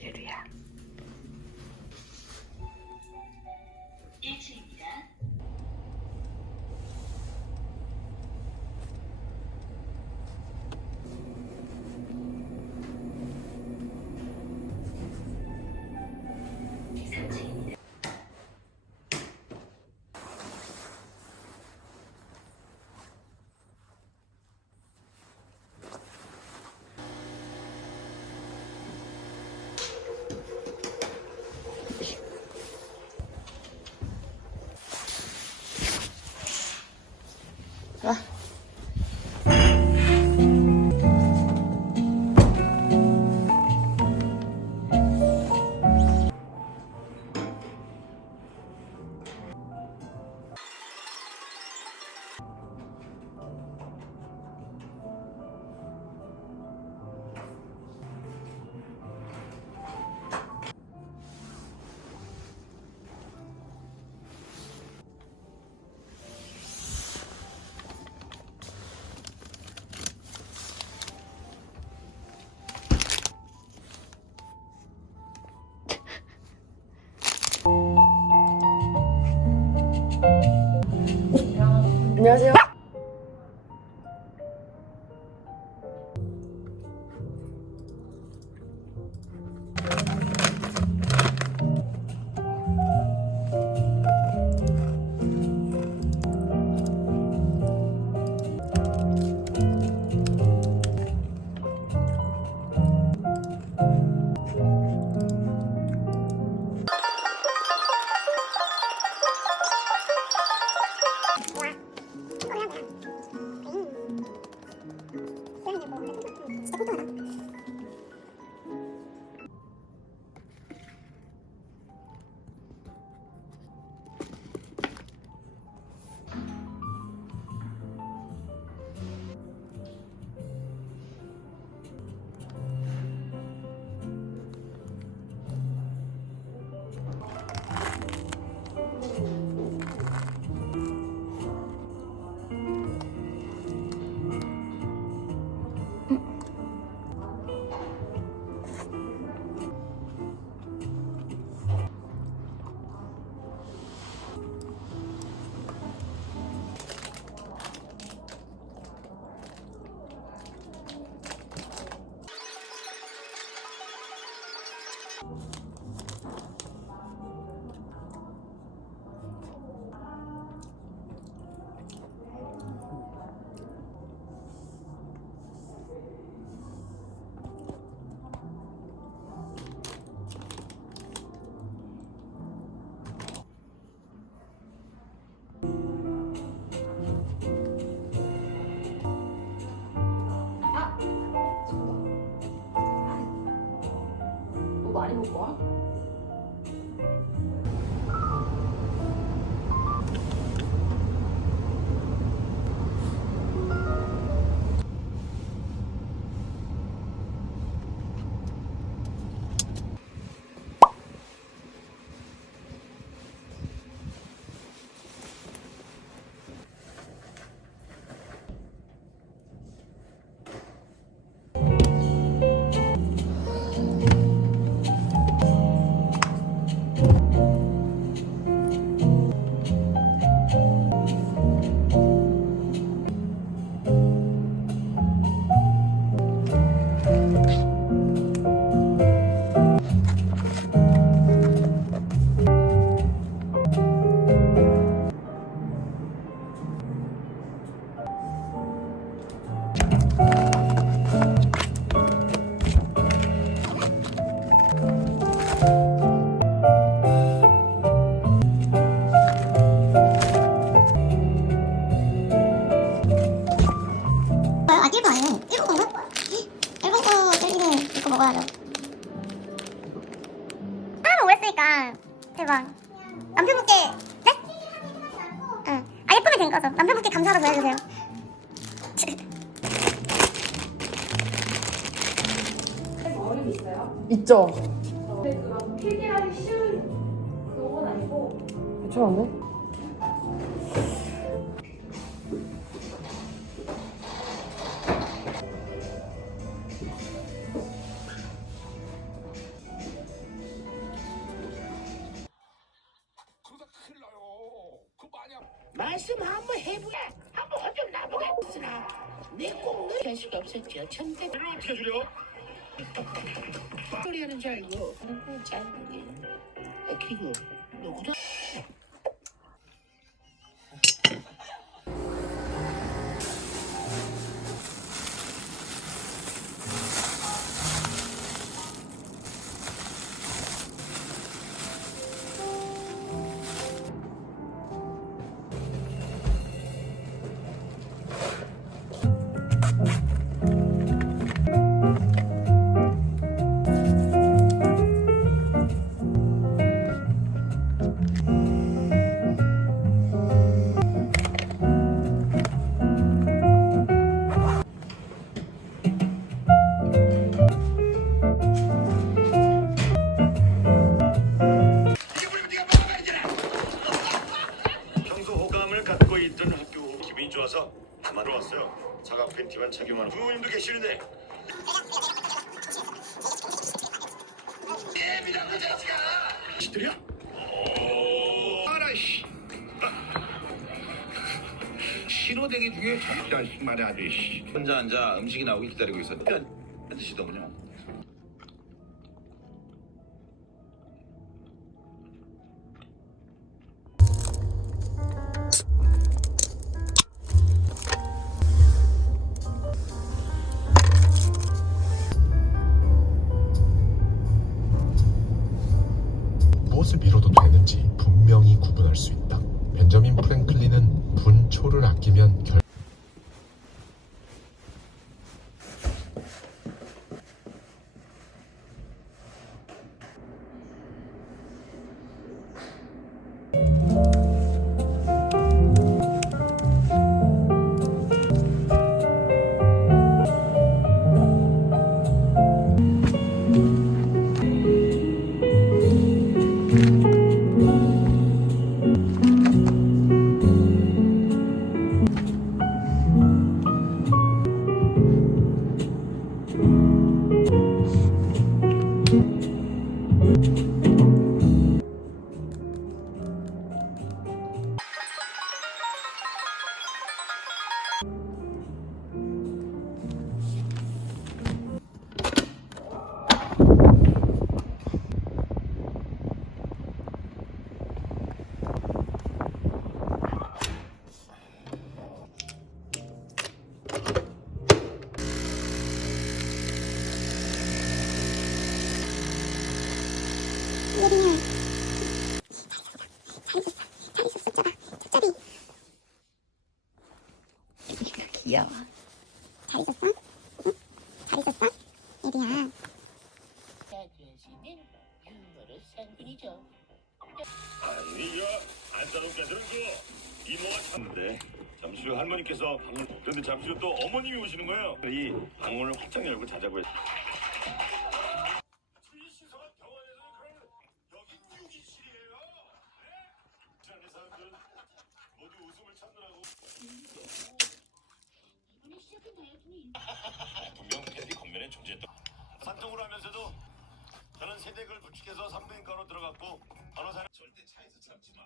예루야. 1층입니다. 와. 안녕하세요. 많이 볼 거야? 아, 1번 아니네. 1번 건가? 1번 거 젤리는 이거 먹어야죠. 하나만 오랬으니까 대박. 남편분께 네? 응. 아, 예쁘면 된 거죠. 남편분께 감사하다고 해주세요. 어른 있어요? 있죠? 근데 그막 필기하기 쉬운 그런 건 아니고 괜찮은데? 있으면 한번 해보게. 한번 혼좀 나보겠으나 내꼭 너할 수가 없었죠. 천대 이를 어떻게 줄여? 소리 하는 줄 알고 짧은 게. 그리고 누구도 평소 호감을 갖고 있던 학교 기분이 좋아서 담아러 왔어요. 사각 팬티만 착용하는 부모님도 계시는데. 애비랑 그 자식아! 시들이야? 아라씨 신호대기 중에 자식만의 아저씨 혼자 앉아 음식이 나오길 기다리고 있었는데 드시더군요. 무엇을 미뤄도 되는지 분명히 구분할 수 있다. 벤저민 프랭클린은 분초를 아끼면 귀여워. 잘 있었어? 응? 잘 있었어? 예리야. 자주시는 유머러스 상분이죠. 아니 이거 안싸놓게 들은 거 이모가 참는데 잠시 후 할머니께서 방문. 그런데 잠시 후 또 어머님이 오시는 거예요. 이 방문을 활짝 열고 자자고 했어요. 신성한 병원에서는 그럼 여기 유기실이에요. 네? 지난 사람들은 모두 웃음을 찾느라고. 분명 테디 겉면에 존재했던 산통을 하면서도 저는 세대를 부축해서 산부인과로 들어갔고 간호사는 절대 차에서 참지 마.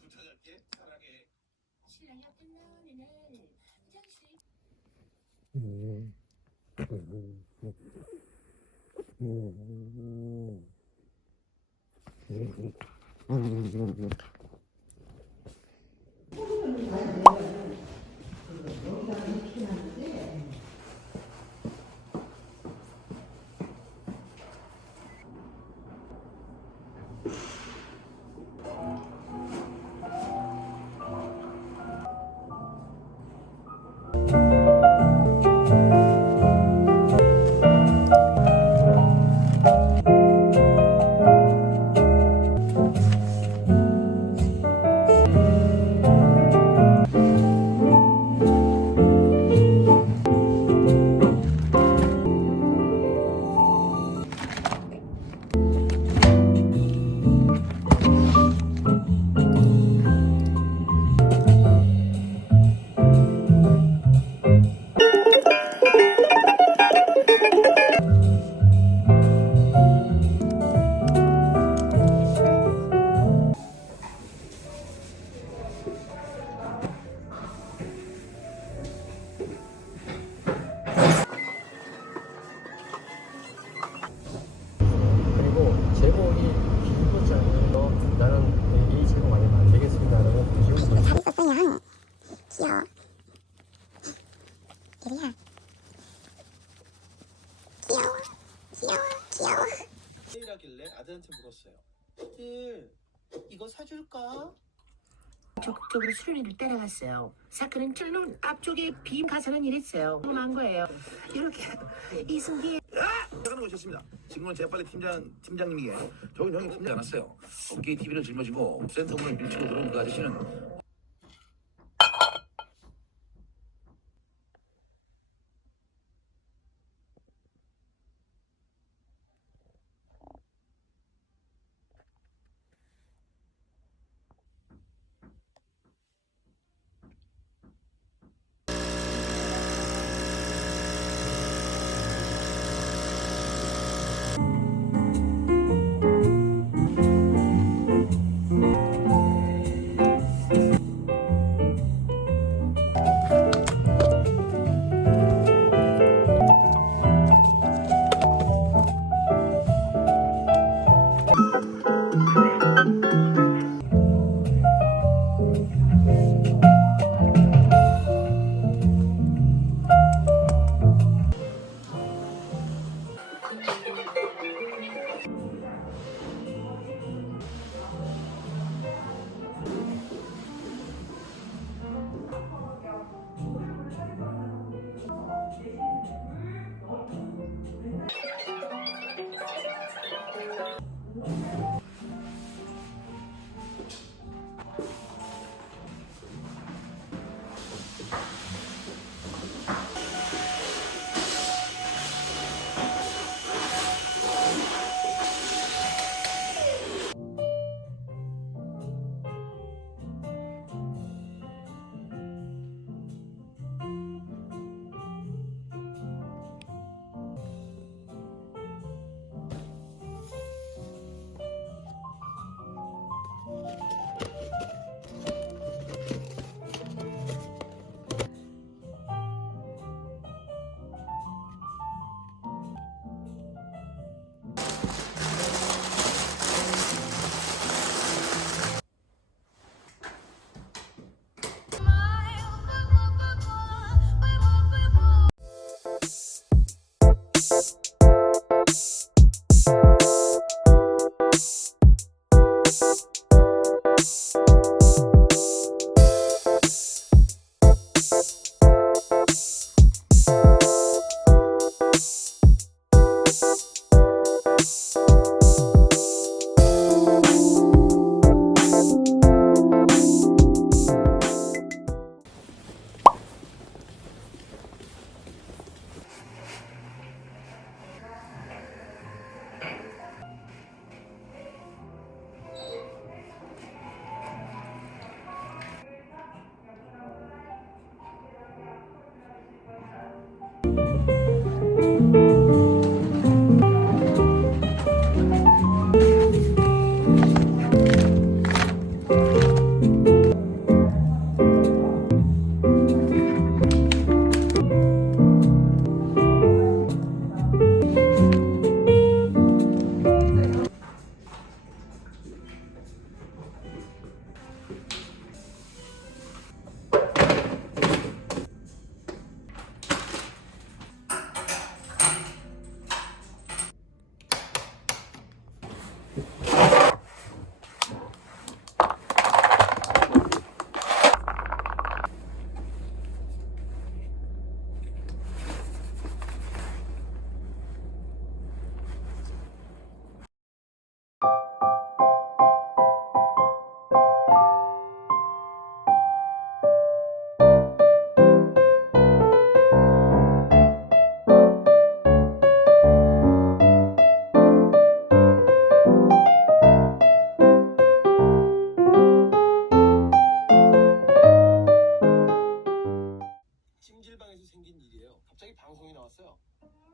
부탁할게. 사랑해. 신랑이 없던 너는 화장실에 예리야. 귀여워. 귀여워. 귀여워. 세일하길래 아들한테 물었어요. 아들, 이거 사줄까? 적극적으로 수련이를 따라갔어요. 사건은 찔러 앞쪽에 빔 가사는 이랬어요. 궁금한 거예요. 이렇게 이승기 퇴근을 오셨습니다. 지금은 재빨리 팀장님이게 저기 형이 팀장 않았어요. 어깨에 TV를 짊어지고 센터문을 밀치고 들어온 그 아저씨는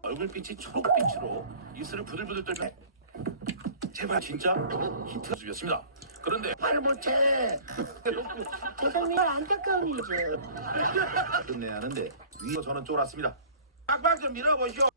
얼굴빛이 초록빛으로 입술을 부들부들 떨며 제발 진짜 힌트가 주셨습니다. 그런데 말 못해. 세상에 안타까운 일이죠. 끝내야 하는데 위로 저는 쫄았습니다. 빡빡 좀 밀어보시오.